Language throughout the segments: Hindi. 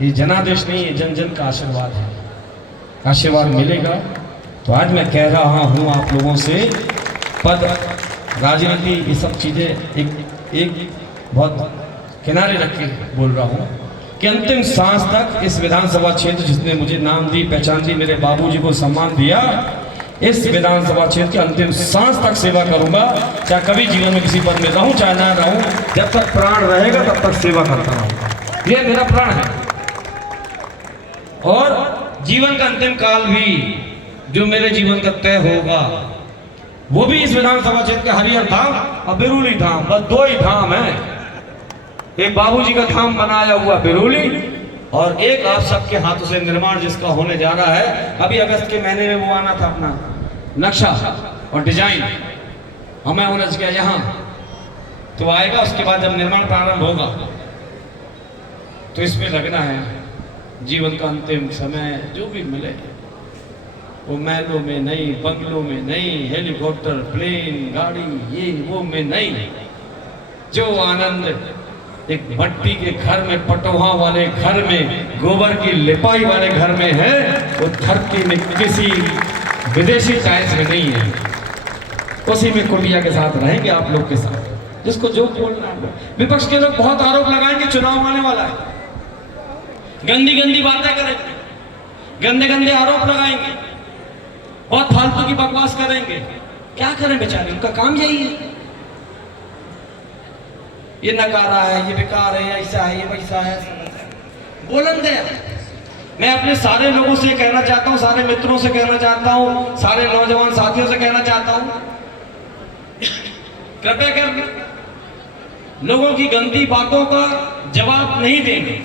ये जनादेश नहीं, ये जन जन का आशीर्वाद है। आशीर्वाद मिलेगा तो आज मैं कह रहा हूँ आप लोगों से, पद राजनीति ये सब चीज़ें एक बहुत किनारे रख के बोल रहा हूँ कि अंतिम सांस तक इस विधानसभा क्षेत्र जिसने मुझे नाम दी, पहचान दी, मेरे बाबूजी को सम्मान दिया, इस विधानसभा क्षेत्र की अंतिम सांस तक सेवा करूंगा। चाहे कभी जीवन में किसी पद में रहूं चाहे ना रहूं, जब तक प्राण रहेगा तब तक सेवा करता रहूंगा। ये मेरा प्राण है। और जीवन का अंतिम काल भी जो मेरे जीवन का तय होगा वो भी इस विधानसभा क्षेत्र के हरिहर धाम और बिरुली धाम, बस दो ही धाम है। एक बाबूजी का धाम बनाया हुआ बिरुली और एक आप सबके हाथों से निर्माण जिसका होने जा रहा है। अभी अगस्त के महीने में वो आना था अपना नक्शा और डिजाइन, हमें उलझ गया यहाँ, तो आएगा। उसके बाद जब निर्माण प्रारंभ होगा तो इसमें लगना है। जीवन का अंतिम समय जो भी मिले वो महलों में नहीं, बंगलों में नहीं, हेलीकॉप्टर, प्लेन, गाड़ी, ये वो में नहीं। जो आनंद एक मट्टी के घर में, पटोहा वाले घर में, गोबर की लिपाई वाले घर में है, वो धरती में किसी विदेशी टाइल्स में नहीं है। उसी में कुटिया के साथ रहेंगे आप लोग के साथ। जिसको जो बोलना है। विपक्ष के लोग बहुत आरोप लगाएंगे, चुनाव आने वाला है, गंदी गंदी बातें करेंगे, गंदे गंदे आरोप लगाएंगे, बहुत फालतू की बकवास करेंगे। क्या करें बेचारे, उनका काम यही है। ये नकारा है, ये बेकार है, ऐसा है, ये वैसा है, बोलन दे। मैं अपने सारे लोगों से कहना चाहता हूँ, सारे मित्रों से कहना चाहता हूँ, सारे नौजवान साथियों से कहना चाहता हूँ, कृपया कर लोगों की गंदी बातों का जवाब नहीं देंगे,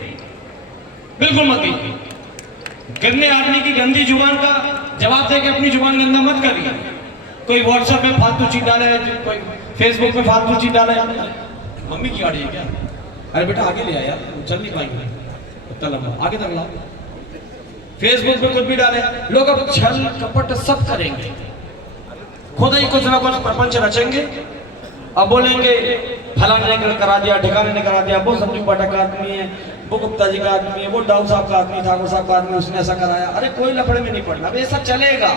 बिल्कुल मत दीजिए। गंदे आदमी की गंदी जुबान का जवाब देके अपनी जुबान गंदा मत करिए। कोई व्हाट्सएप में फालतू चीज डाले, कोई फेसबुक में फालतू चीज डाले। मम्मी की गाड़ी है क्या? अरे बेटा आगे ले आ यार, चल नहीं पाएंगे, इतना लंबा आगे तक लाओ। फेसबुक पे कुछ भी डाले, लोग अब छल कपट सब करेंगे, खुद ही कुछ ना कुछ प्रपंच रचेंगे। अब बोलेंगे फलाने ने करा दिया, ठिकाने ने करा दिया, वो संजू पाठक का आदमी है, वो गुप्ता जी का आदमी है, वो डाउ साहब का आदमी, ठाकुर साहब का आदमी, उसने ऐसा कराया। अरे कोई लफड़े में नहीं पड़ना, अब ये सब चलेगा।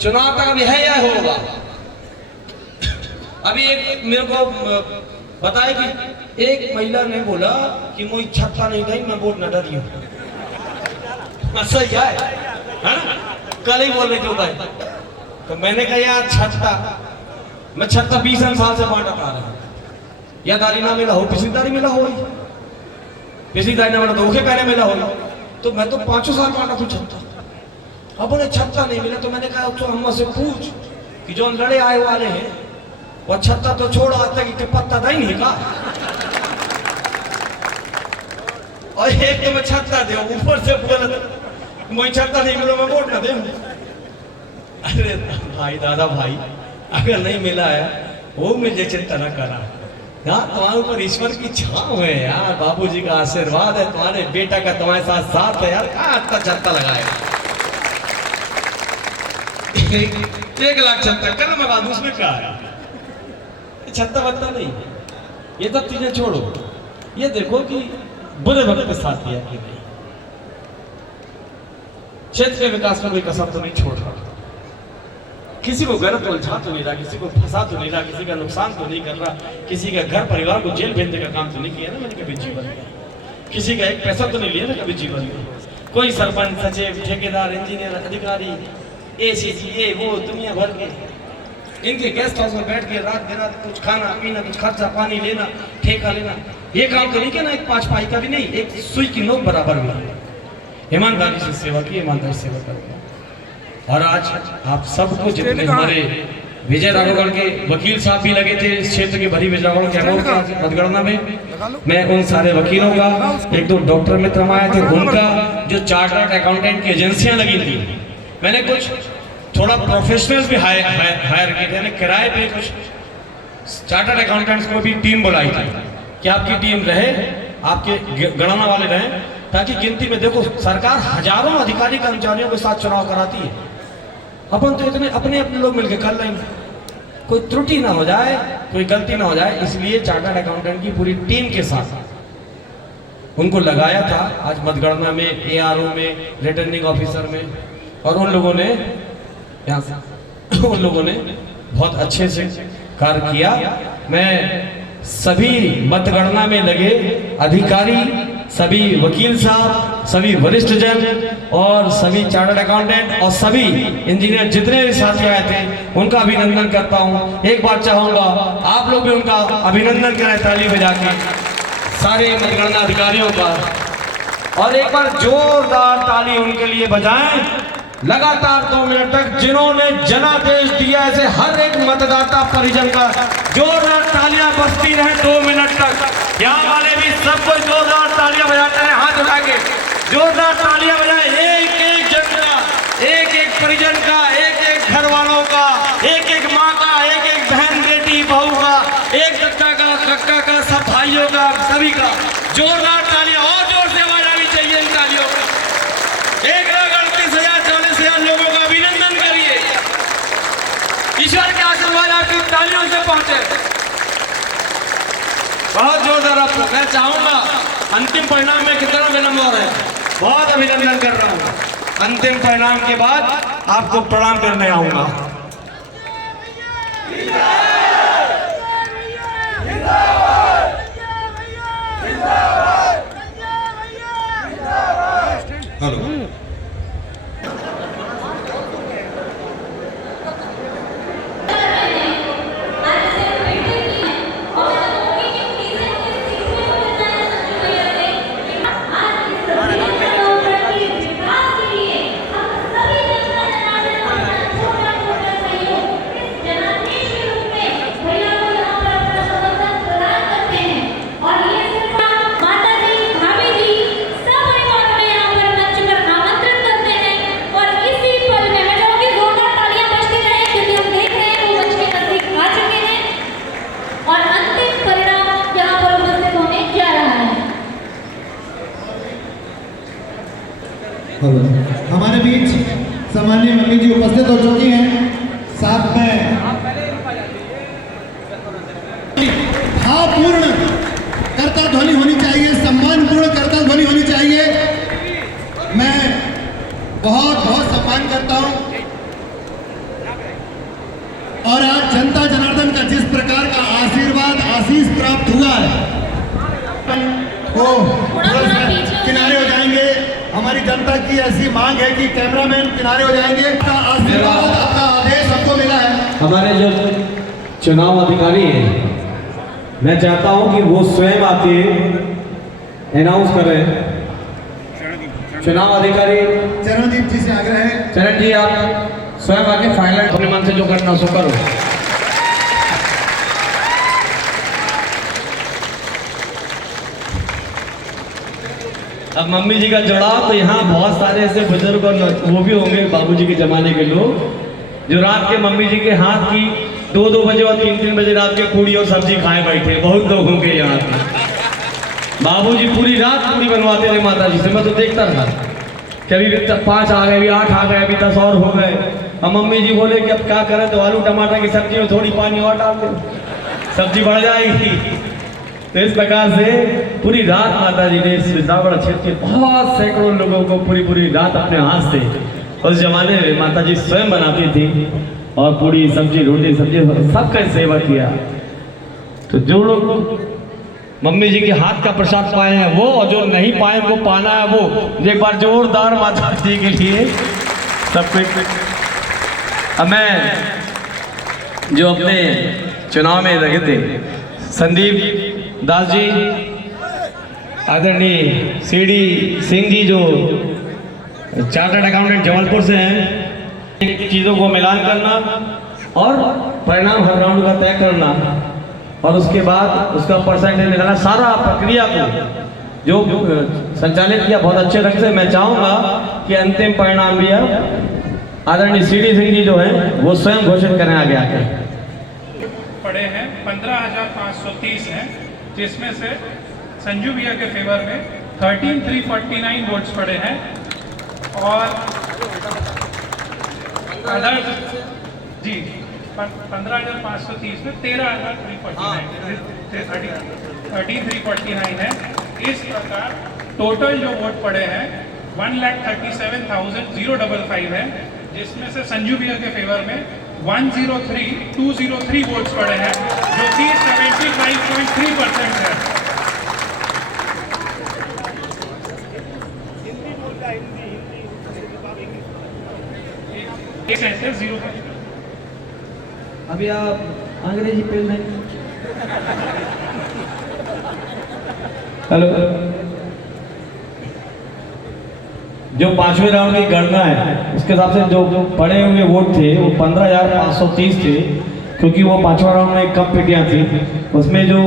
चुनाव तक अभी है या होगा। अभी एक मेरे को बताए कि एक महिला ने बोला कि मुझे छत्ता नहीं गई, मैं वोट न डरी हूँ। सही है, कल ही बोल रही थी भाई। तो मैंने कहा यार छत्ता, मैं छत्ता 20 साल से बांटा आ रहा हूँ, या दारी ना मिला हो, पिछली दारी मिला हो, पिछली दारी ना मिला तो ओखे पहले मिला हो, तो मैं तो 5 साल बांटा तू छत्ता। अब उन्हें छत्ता नहीं मिला तो मैंने कहा तो हम से पूछ कि जो लड़े आए वाले हैं वो छत्ता तो छोड़ो, आज तक पत्ता था ही नहीं का। और एक तो मैं छत्ता दे, ऊपर से बोला मुझे छत्ता नहीं मिला, मैं वोट ना दे। अरे भाई, दादा भाई, अगर नहीं मिला है वो मुझे चिंता न करा। यार तुम्हारे ऊपर ईश्वर की छांव है यार, बाबूजी का आशीर्वाद है, तुम्हारे बेटा का तुम्हारे साथ साथ है यार। क्या अच्छा छत्ता लगाएगा, 1 लाख छत्ता कल मैं बांधू, उसमें क्या है? छत्ता बत्ता नहीं, ये सब चीजें छोड़ो। ये देखो कि बुरे वक्त के साथ दिया कि नहीं, क्षेत्र के विकास में कोई कसर तो नहीं छोड़ रहा, किसी को गलत उलझा तो नहीं रहा, किसी को फंसा तो नहीं रहा, किसी का नुकसान तो नहीं कर रहा, किसी का घर परिवार को जेल भेजने का काम तो नहीं किया ना मैंने कभी जीवन में, किसी का 1 पैसा तो नहीं लिया ना कभी जीवन में। कोई सरपंच, सचिव, ठेकेदार, इंजीनियर, अधिकारी, एसीसी, ये वो दुनिया भर के इनके गेस्ट हाउस में बैठ के रात दिन कुछ खाना पीना, कुछ खर्चा पानी लेना, ठेका लेना, ये काम तो नहीं किया ना। 1 5 पाई का भी नहीं, 1 सुई की नोक बराबर हुआ। ईमानदारी से सेवा की, ईमानदारी से सेवा करूँगा। और आज आप सबको जितने हमारे विजय राघवगढ़ के वकील साहब भी लगे थे इस क्षेत्र के भरी विजय राघवगढ़ के मतगणना में, मैं उन सारे वकीलों का, 1-2 डॉक्टर मित्र आए थे उनका, जो चार्टर्ड अकाउंटेंट की एजेंसियां लगी थी, मैंने कुछ थोड़ा प्रोफेशनल्स भी हायर किए थे, किराए पे कुछ चार्टर्ड अकाउंटेंट्स को भी टीम बुलाई थी कि आपकी टीम रहे, आपके गणना वाले रहे, ताकि गिनती में देखो सरकार हजारों अधिकारी कर्मचारियों के साथ चुनाव कराती है, अपन तो इतने अपने अपने लोग मिलकर कर लेंगे, कोई त्रुटि ना हो जाए, कोई गलती ना हो जाए, इसलिए चार्टर्ड अकाउंटेंट की पूरी टीम के साथ उनको लगाया था आज मतगणना में, ARO में, रिटर्निंग ऑफिसर में, और उन लोगों ने यहाँ से उन लोगों ने बहुत अच्छे से कार्य किया। मैं सभी मतगणना में लगे अधिकारी, सभी वकील साहब, सभी वरिष्ठ जन और सभी चार्टर्ड अकाउंटेंट और सभी इंजीनियर जितने भी साथी आए थे उनका अभिनंदन करता हूं। एक बार चाहूंगा आप लोग भी उनका अभिनंदन करें ताली बजा के, सारे मतगणना अधिकारियों का, और एक बार जोरदार ताली उनके लिए बजाएं लगातार 2 मिनट तक, जिन्होंने जनादेश दिया। ऐसे हर एक मतदाता परिजन का जोरदार तालियां बजती रहे 2 मिनट तक। यहाँ वाले भी सब कोई जोरदार तालियां बजाते हैं, हाथ उठा के जोरदार तालियां बजाएं। एक एक जन का, एक एक परिजन का, एक एक घर वालों का, एक एक माँ का, एक एक बहन बेटी बहू का, एक चचा का, कक्का का, सब भाइयों का, सभी का जोरदार तालियां, और जोर से आवाज आनी चाहिए इन तालियों का। 1,38,000 लोगों का अभिनंदन करिए। ईश्वर के आशीर्वाद आपकी तालियों से पहुंचे। बहुत जोरदार आपको। मैं चाहूंगा अंतिम परिणाम में कितना विलंब हो रहा है, बहुत अभिनंदन कर रहा हूं। अंतिम परिणाम के बाद आपको प्रणाम करने आऊंगा। हेलो, हमारे बीच सम्माननीय मम्मी जी उपस्थित हो चुकी हैं। साथ में भावपूर्ण करतल ध्वनि होनी चाहिए, सम्मानपूर्ण करतल ध्वनि होनी चाहिए। मैं बहुत बहुत सम्मान करता हूं, और आज जनता जनार्दन का जिस प्रकार का आशीर्वाद आशीष प्राप्त हुआ है, वो किनारे हो जाएंगे। हमारी जनता की ऐसी मांग है कि कैमरामैन किनारे हो जाएंगे। आपका आशीर्वाद, आपका आदेश हमको मिला है। हमारे जो चुनाव अधिकारी हैं, मैं चाहता हूं कि वो स्वयं आके अनाउंस करें। चुनाव अधिकारी चरणदीप जी से आग्रह है। चरण जी, आप स्वयं आके फाइनल अपने मन से जो करना सो करो। अब मम्मी जी का जुड़ाव, तो यहाँ बहुत सारे ऐसे बुजुर्ग और वो भी होंगे बाबूजी के जमाने के लोग, जो रात के मम्मी जी के हाथ की 2-2 बजे और 3-3 बजे रात के पूड़ी और सब्जी खाए बैठे बहुत लोग होंगे यहाँ के। बाबूजी पूरी रात पूरी बनवाते थे माता जी से, मैं तो देखता था। कभी 5 आ गए, अभी 8 आ गए, अभी 10 और हो गए। अब मम्मी जी बोले कि अब क्या करें, तो आलू टमाटर की सब्जी में थोड़ी पानी और डाल दो, सब्जी बढ़ जाएगी। तो इस प्रकार से पूरी रात माता जी ने इस विद्यावड़ क्षेत्र के बहुत सैकड़ों लोगों को पूरी रात अपने हाथ से, उस जमाने में माता जी स्वयं बनाती थी, और पूरी सब्जी रोटी सब्जी सबका सेवा किया। तो जो लोग मम्मी जी के हाथ का प्रसाद पाए हैं वो, और जो नहीं पाए वो पाना है वो, एक बार जोरदार माता जी के लिए सब कुछ। अब मैं जो अपने चुनाव में लगे थे, संदीप दास जी, आदरणीय CD सिंह जी जो चार्टर्ड अकाउंटेंट जबलपुर से हैं, चीज़ों को मिलान करना और परिणाम हर राउंड का तय करना, और उसके बाद उसका परसेंटेज निकालना, सारा प्रक्रिया को जो संचालित किया बहुत अच्छे ढंग से। मैं चाहूँगा कि अंतिम परिणाम भी आदरणीय CD सिंह जी जो हैं वो स्वयं घोषित करें आगे आके। पड़े हैं 15,530 हैं, जिसमें से संजू भैया के फेवर में 13,349 वोट्स पड़े हैं, और अदर जी 15,530 में 13,349 है, इस प्रकार टोटल जो वोट पड़े हैं 1,37,055 है, जिसमें से संजू भैया के फेवर में 103,203 वोट्स पड़े हैं, जो कि 75.3% है। एक सेंटेंस 0 अभी आप अंग्रेजी पे नहीं। हेलो, जो पांचवें राउंड की गणना है उसके हिसाब से जो पड़े हुए वोट थे वो 15,530 थे, क्योंकि वो पांचवा राउंड में कम पेटियां थी। उसमें जो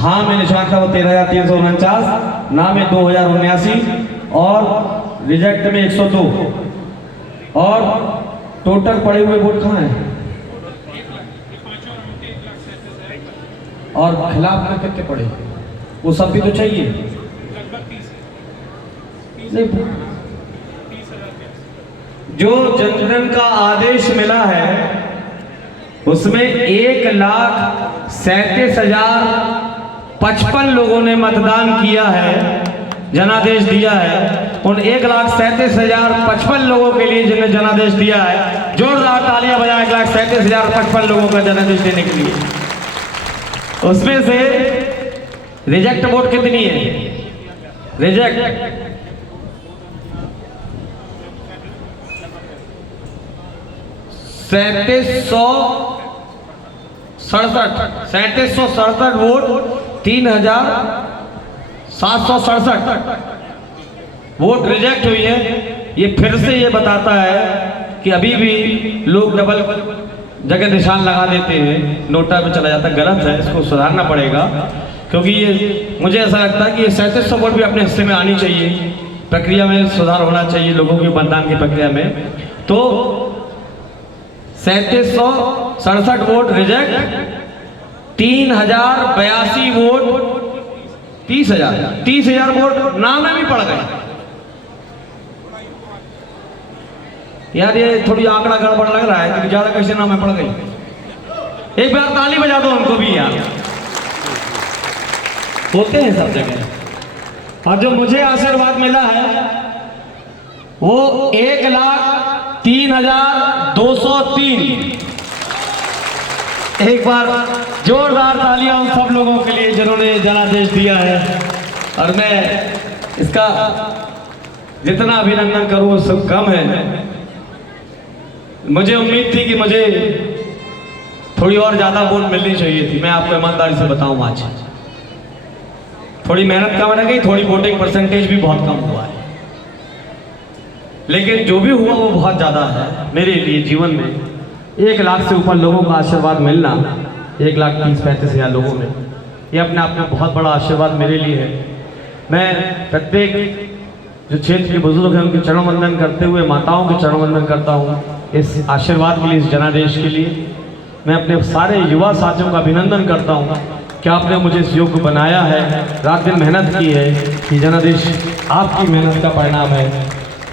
हाँ में निशान था वो 13,349, ना में 2,079 और रिजेक्ट में 102। और टोटल पड़े हुए वोट कहाँ हैं? और खिलाफ में कितने पड़े? वो सब भी तो चाहिए। नहीं, जो जनगणना का आदेश मिला है उसमें 1,37,055 लोगों ने मतदान किया है, जनादेश दिया है। उन 1,37,055 लोगों के लिए जिन्हें जनादेश दिया है, जोरदार तालियां बजाएं 1,37,055 लोगों का जनादेश देने के लिए। उसमें से रिजेक्ट वोट कितनी है? रिजेक्ट 3767 वोट, 3,767 वोट रिजेक्ट हुई है। ये फिर से ये बताता है कि अभी भी लोग डबल जगह निशान लगा देते हैं, नोटा में चला जाता है। गलत है, इसको सुधारना पड़ेगा, क्योंकि ये मुझे ऐसा लगता है कि ये 3700 वोट भी अपने हिस्से में आनी चाहिए। प्रक्रिया में सुधार होना चाहिए लोगों के मतदान की प्रक्रिया में। तो 3767 वोट रिजेक्ट, 3,082 वोट, 30,000 वोट नाम में भी पड़ गए। यार ये थोड़ी आंकड़ा गड़बड़ लग रहा है, क्योंकि ज्यादा कैसे नाम में पड़ गई। एक बार ताली बजा दो उनको भी यार, होते हैं सब जगह। और जो मुझे आशीर्वाद मिला है वो 1,03,203। एक बार जोरदार तालियां उन सब लोगों के लिए जिन्होंने जनादेश दिया है। और मैं इसका जितना अभिनंदन करूं वो सब कम है। मुझे उम्मीद थी कि मुझे थोड़ी और ज्यादा वोट मिलनी चाहिए थी। मैं आपको ईमानदारी से बताऊं, आज थोड़ी मेहनत कम रह गई, थोड़ी वोटिंग परसेंटेज भी बहुत कम हुआ है, लेकिन जो भी हुआ वो बहुत ज्यादा है मेरे लिए। जीवन में 1 लाख से ऊपर लोगों का आशीर्वाद मिलना, 1,30,35,000 लोगों में, ये अपने आप में बहुत बड़ा आशीर्वाद मेरे लिए है। मैं प्रत्येक जो क्षेत्र के बुजुर्ग हैं उनके चरण वंदन करते हुए माताओं के चरण वंदन करता हूँ इस आशीर्वाद के लिए, इस जनादेश के लिए। मैं अपने सारे युवा साथियों का अभिनंदन करता हूँ कि आपने मुझे इस योग्य बनाया है, रात दिन मेहनत की है। ये जनादेश आपकी मेहनत का परिणाम है।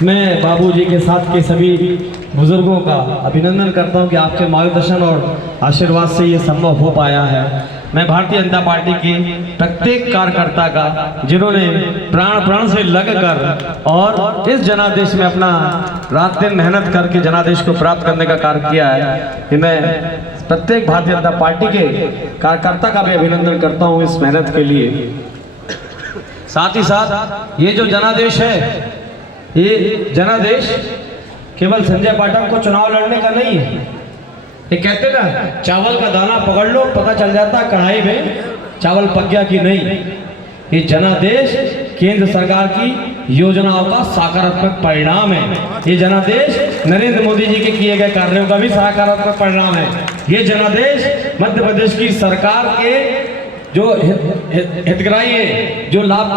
मैं बाबूजी के साथ के सभी बुजुर्गों का अभिनंदन करता हूं कि आपके मार्गदर्शन और आशीर्वाद से ये संभव हो पाया है। मैं भारतीय जनता पार्टी के प्रत्येक कार्यकर्ता का, जिन्होंने प्राण से लगकर और इस जनादेश में अपना रात दिन मेहनत करके जनादेश को प्राप्त करने का कार्य किया है, कि मैं प्रत्येक भारतीय जनता पार्टी के कार्यकर्ता का भी अभिनंदन करता हूं इस मेहनत के लिए। साथ ही साथ ये जो जनादेश है, ये जनादेश केवल संजय पाठक को चुनाव लड़ने का नहीं है। ये कहते ना, चावल का दाना पकड़ लो पता चल जाता कढ़ाई में चावल पक गया कि नहीं। ये जनादेश केंद्र सरकार की योजनाओं का सकारात्मक परिणाम है। ये जनादेश नरेंद्र मोदी जी के किए गए कार्यों का भी सकारात्मक परिणाम है। ये जनादेश मध्य प्रदेश की सरकार के जो हितग्राही है, जो लाभ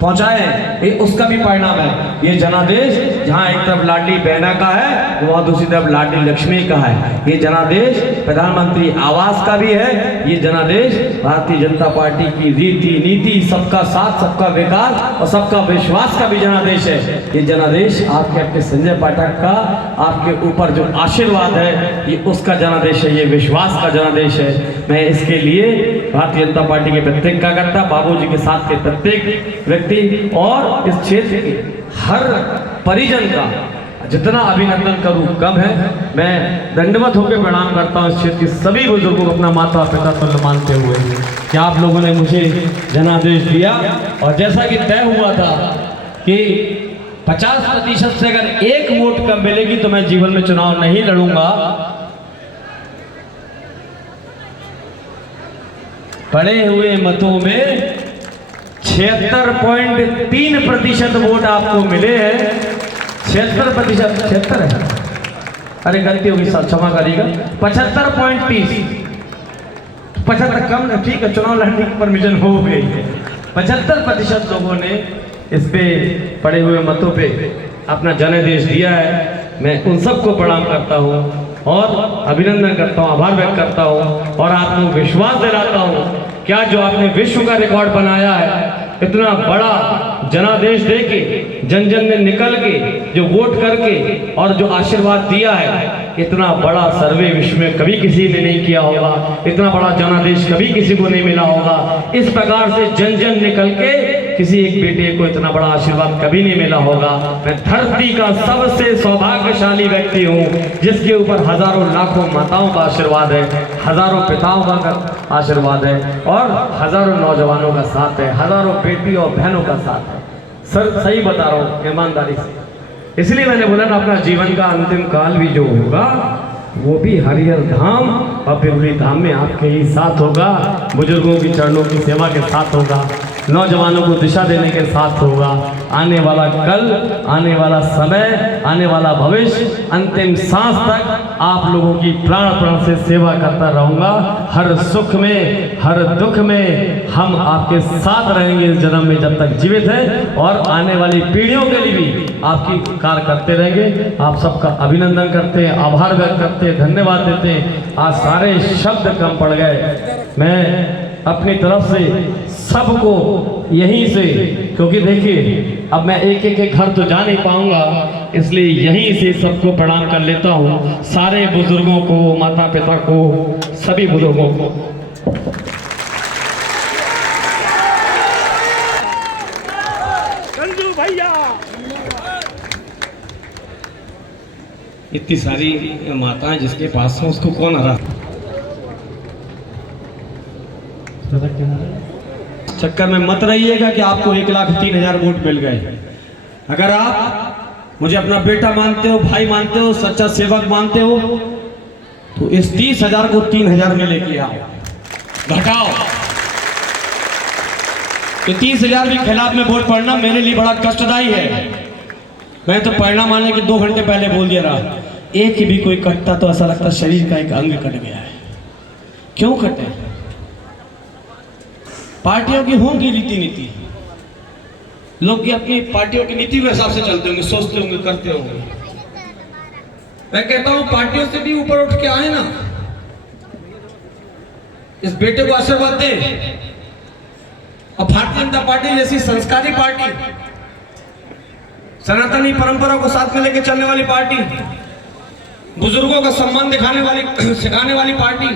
पहुंचाए ये उसका भी परिणाम है। ये जनादेश जहां एक तरफ लाडली बहना का है, वहां दूसरी तरफ लाडली लक्ष्मी का है। ये जनादेश प्रधानमंत्री आवास का भी है। ये जनादेश भारतीय जनता पार्टी की रीति नीति, सबका साथ, सबका विकास और सबका विश्वास का भी जनादेश है। ये जनादेश आपके अपने संजय पाठक का आपके ऊपर जो आशीर्वाद है, ये उसका जनादेश है, ये विश्वास का जनादेश है। मैं इसके लिए भारतीय जनता जनता पार्टी के प्रत्येक कार्यकर्ता, बाबूजी के साथ के प्रत्येक व्यक्ति और इस क्षेत्र के हर परिजन का जितना अभिनंदन करूं कम है। मैं दंडवत होकर प्रणाम करता हूं इस क्षेत्र के सभी बुजुर्गों को अपना माता पिता तुल्य मानते हुए कि आप लोगों ने मुझे जनादेश दिया। और जैसा कि तय हुआ था कि 50% से अगर एक वोट कम मिलेगी तो मैं जीवन में चुनाव नहीं लड़ूंगा। पड़े हुए मतों में 76.3% वोट आपको मिले हैं। 76%, 76 है, अरे गलती होगी सर, क्षमा करिएगा। 75.30, 75 कम, ठीक है, चुनाव लड़ने की परमिशन हो गई है। 75% लोगों ने इस पे पड़े हुए मतों पे अपना जनादेश दिया है। मैं उन सबको प्रणाम करता हूँ और अभिनंदन करता हूँ, आभार व्यक्त करता हूँ और आपको विश्वास दिलाता हूँ क्या जो आपने विश्व का रिकॉर्ड बनाया है, इतना बड़ा जनादेश देके जन जन में निकल के जो वोट करके और जो आशीर्वाद दिया है, इतना बड़ा सर्वे विश्व में कभी किसी ने नहीं किया होगा, इतना बड़ा जनादेश कभी किसी को नहीं मिला होगा। इस प्रकार से जन जन निकल के किसी एक बेटे को इतना बड़ा आशीर्वाद कभी नहीं मिला होगा। मैं धरती का सबसे सौभाग्यशाली व्यक्ति हूँ जिसके ऊपर हजारों लाखों माताओं का आशीर्वाद है, हजारों पिताओं का आशीर्वाद है और हजारों नौजवानों का साथ है, हजारों बेटी और बहनों का साथ है। सर सही बता रहा हूँ ईमानदारी से, इसलिए मैंने बोला ना अपना जीवन का अंतिम काल भी जो होगा वो भी हरिहर धाम और बिरुली धाम में आपके ही साथ होगा, बुजुर्गों की चरणों की सेवा के साथ होगा, नौजवानों को दिशा देने के साथ होगा। आने वाला कल, आने वाला समय, आने वाला भविष्य, अंतिम सांस तक आप लोगों की प्राण प्राण से सेवा करता रहूंगा। हर सुख में, हर दुख में हम आपके साथ रहेंगे इस जन्म में जब तक जीवित है और आने वाली पीढ़ियों के लिए भी आपकी कार्य करते रहेंगे। आप सबका अभिनंदन करते हैं, आभार व्यक्त करते हैं, धन्यवाद देते हैं। आज सारे शब्द कम पड़ गए। मैं अपनी तरफ से सबको यहीं से, क्योंकि देखिए अब मैं एक एक घर तो जा नहीं पाऊंगा, इसलिए यहीं से सबको प्रणाम कर लेता हूँ। सारे बुजुर्गों को, माता पिता को, सभी बुजुर्गों को। संजू भैया, इतनी सारी माताएं जिसके पास हो उसको कौन हरा। चक्कर में मत रहिएगा कि आपको 1,03,000 वोट मिल गए। अगर आप मुझे अपना बेटा मानते हो, भाई मानते हो, सच्चा सेवक मानते हो, तो इस 30,000 को 3,000 में लेके आओ, घटाओ। तो 30,000 के खिलाफ में वोट पड़ना मेरे लिए बड़ा कष्टदायी है। मैं तो परिणाम आने के 2 घंटे पहले बोल दिया रहा, एक भी कोई कटता तो ऐसा लगता शरीर का एक अंग कट गया है। क्यों कटे? पार्टियों की होंगी रीति नीति, लोग की अपनी पार्टियों की नीति के हिसाब से चलते होंगे, सोचते होंगे, करते होंगे। मैं कहता हूं पार्टियों से भी ऊपर उठ के आए ना, इस बेटे को आशीर्वाद दे। और भारतीय जनता पार्टी जैसी संस्कारी पार्टी, सनातनी परंपरा को साथ में लेकर चलने वाली पार्टी, बुजुर्गों का सम्मान दिखाने वाली, सिखाने वाली पार्टी,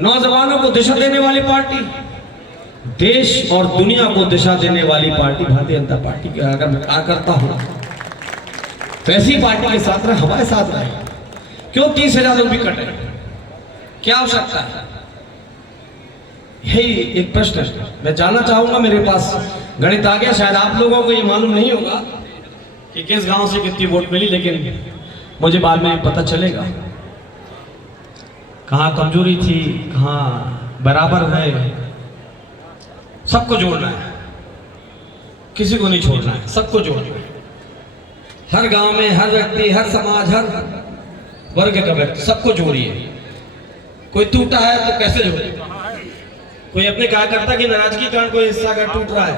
नौजवानों को दिशा देने वाली पार्टी, देश और दुनिया को दिशा देने वाली पार्टी भारतीय जनता पार्टी की अगर मैं क्या करता हूं तो ऐसी पार्टी के साथ रहे, हमारे साथ रहे। क्यों 30,000 लोग भी कटे? क्या आवश्यकता है? यही एक प्रश्न है। मैं जानना चाहूंगा, मेरे पास गणित आ गया, शायद आप लोगों को ये मालूम नहीं होगा कि किस गांव से कितनी वोट मिली, लेकिन मुझे बाद में पता चलेगा कहां कमजोरी थी, कहां बराबर है। सबको जोड़ना है, किसी को नहीं छोड़ना है, सबको जोड़ना है। हर गांव में हर व्यक्ति, हर समाज, हर वर्ग का व्यक्ति, सबको जोड़िए। कोई टूटा है तो कैसे जोड़े? कोई अपने कार्यकर्ता की नाराजगी के कारण कोई हिस्सा अगर टूट रहा है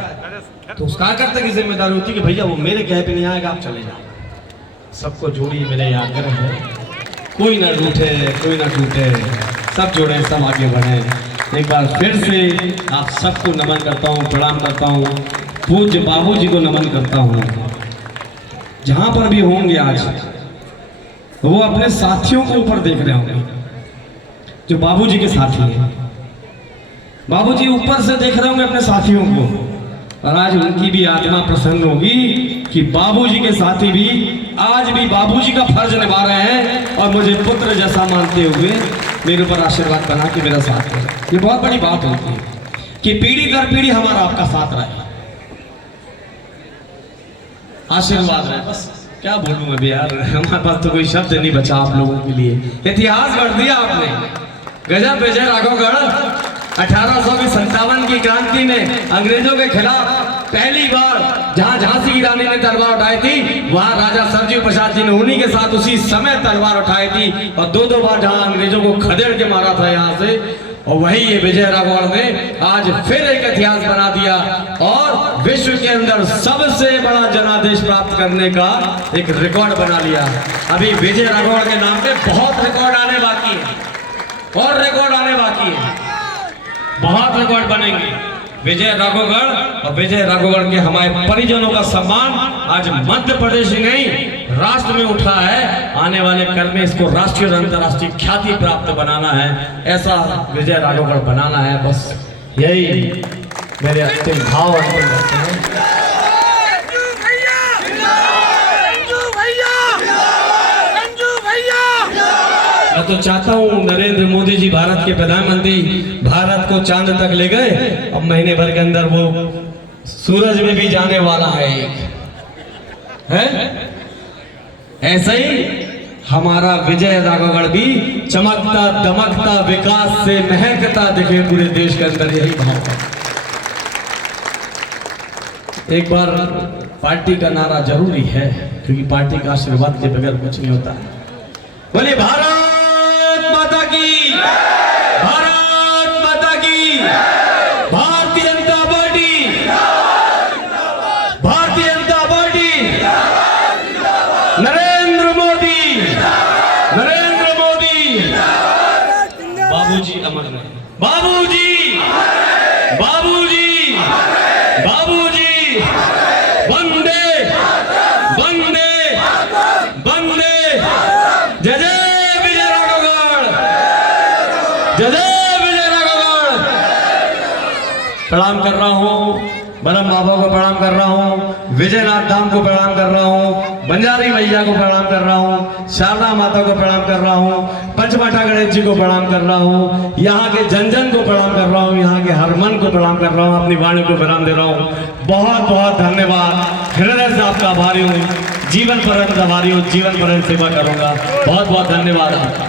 तो उस कार्यकर्ता की जिम्मेदारी होती है कि भैया वो मेरे कहे पे नहीं आएगा, आप चले जाओ। सबको जोड़िए, मेरा ये आग्रह है। कोई ना टूटे, कोई ना टूटे, सब जोड़े, सब आगे बढ़े। एक बार फिर से आप सबको नमन करता हूँ, प्रणाम करता हूँ, पूज्य बाबूजी को नमन करता हूँ। जहाँ पर भी होंगे आज वो अपने साथियों को ऊपर देख रहे होंगे जो बाबूजी के साथी हैं। बाबूजी ऊपर से देख रहे होंगे अपने साथियों को, और आज उनकी भी आत्मा प्रसन्न होगी कि बाबूजी के साथी भी आज भी बाबूजी का फर्ज निभा रहे हैं और मुझे पुत्र जैसा मानते हुए मेरे ऊपर आशीर्वाद बना के मेरा साथ है। ये बहुत बड़ी बात होती है कि पीढ़ी दर पीढ़ी हमारा आपका साथ रहे, आशीर्वाद रहे। बस क्या बोलूं अभी यार, हमारे पास तो कोई शब्द नहीं बचा आप लोगों के लिए। इतिहास गढ़ दिया आपने, गजब विजय राघवगढ़। 1857 की क्रांति में अंग्रेजों के खिलाफ पहली बार जहां झांसी की रानी ने तलवार उठाई थी, वहां राजा सरजी प्रसाद जी ने उन्हीं के साथ उसी समय तलवार उठाई थी, और दो बार जहां अंग्रेजों को खदेड़ के मारा था यहाँ से, और वही ये विजय राघवगढ़ ने आज फिर एक इतिहास बना दिया और विश्व के अंदर सबसे बड़ा जनादेश प्राप्त करने का एक रिकॉर्ड बना लिया। अभी विजय राघवगढ़ के नाम पे बहुत रिकॉर्ड आने बाकी है, और रिकॉर्ड आने बाकी है, बहुत रिकॉर्ड बनेंगे। विजय राघवगढ़ और विजय राघवगढ़ के हमारे परिजनों का सम्मान आज मध्य प्रदेश ही नहीं राष्ट्र में उठा है। आने वाले कल में इसको राष्ट्रीय और अंतर्राष्ट्रीय ख्याति प्राप्त बनाना है, ऐसा विजय राघवगढ़ बनाना है। बस यही मेरे अंतिम भाव हैं। मैं तो चाहता हूँ नरेंद्र मोदी जी भारत के प्रधानमंत्री भारत को चांद तक ले गए, अब महीने भर के अंदर वो सूरज में भी जाने वाला है? ऐसा ही हमारा विजय राघवगढ़ भी चमकता दमकता विकास से महकता दिखे पूरे देश के अंदर, यही भाव है। एक बार पार्टी का नारा जरूरी है, क्योंकि पार्टी का आशीर्वाद के बगैर कुछ नहीं होता है। बोलिए भारत माता की, भारत माता की, भारतीय जनता पार्टी, भारतीय जनता पार्टी, नरेंद्र मोदी, नरेंद्र मोदी। बाबूजी अमर रहे, बाबूजी, बाबूजी, बाबूजी, वंदे वंदे वंदे, जय जय विजय राघवगढ़, जय जय विजय राघवगढ़। प्रणाम कर रहा हूँ ब्रह्म बाबा को, प्रणाम कर रहा हूँ विजयनाथ धाम को, प्रणाम कर रहा हूँ बंजारी मैया को, प्रणाम कर रहा हूँ शारदा माता को, प्रणाम कर रहा हूँ पंचमठा गणेश जी को, प्रणाम कर रहा हूँ यहाँ के जन जन को, प्रणाम कर रहा हूँ यहाँ के हर मन को, प्रणाम कर रहा हूँ अपनी वाणी को प्रणाम दे रहा हूँ। बहुत बहुत धन्यवाद, हृदय से आपका आभारी हूँ, जीवन पर्यंत आभारी हूँ, जीवन पर्यंत सेवा करूँगा। बहुत बहुत धन्यवाद आपका।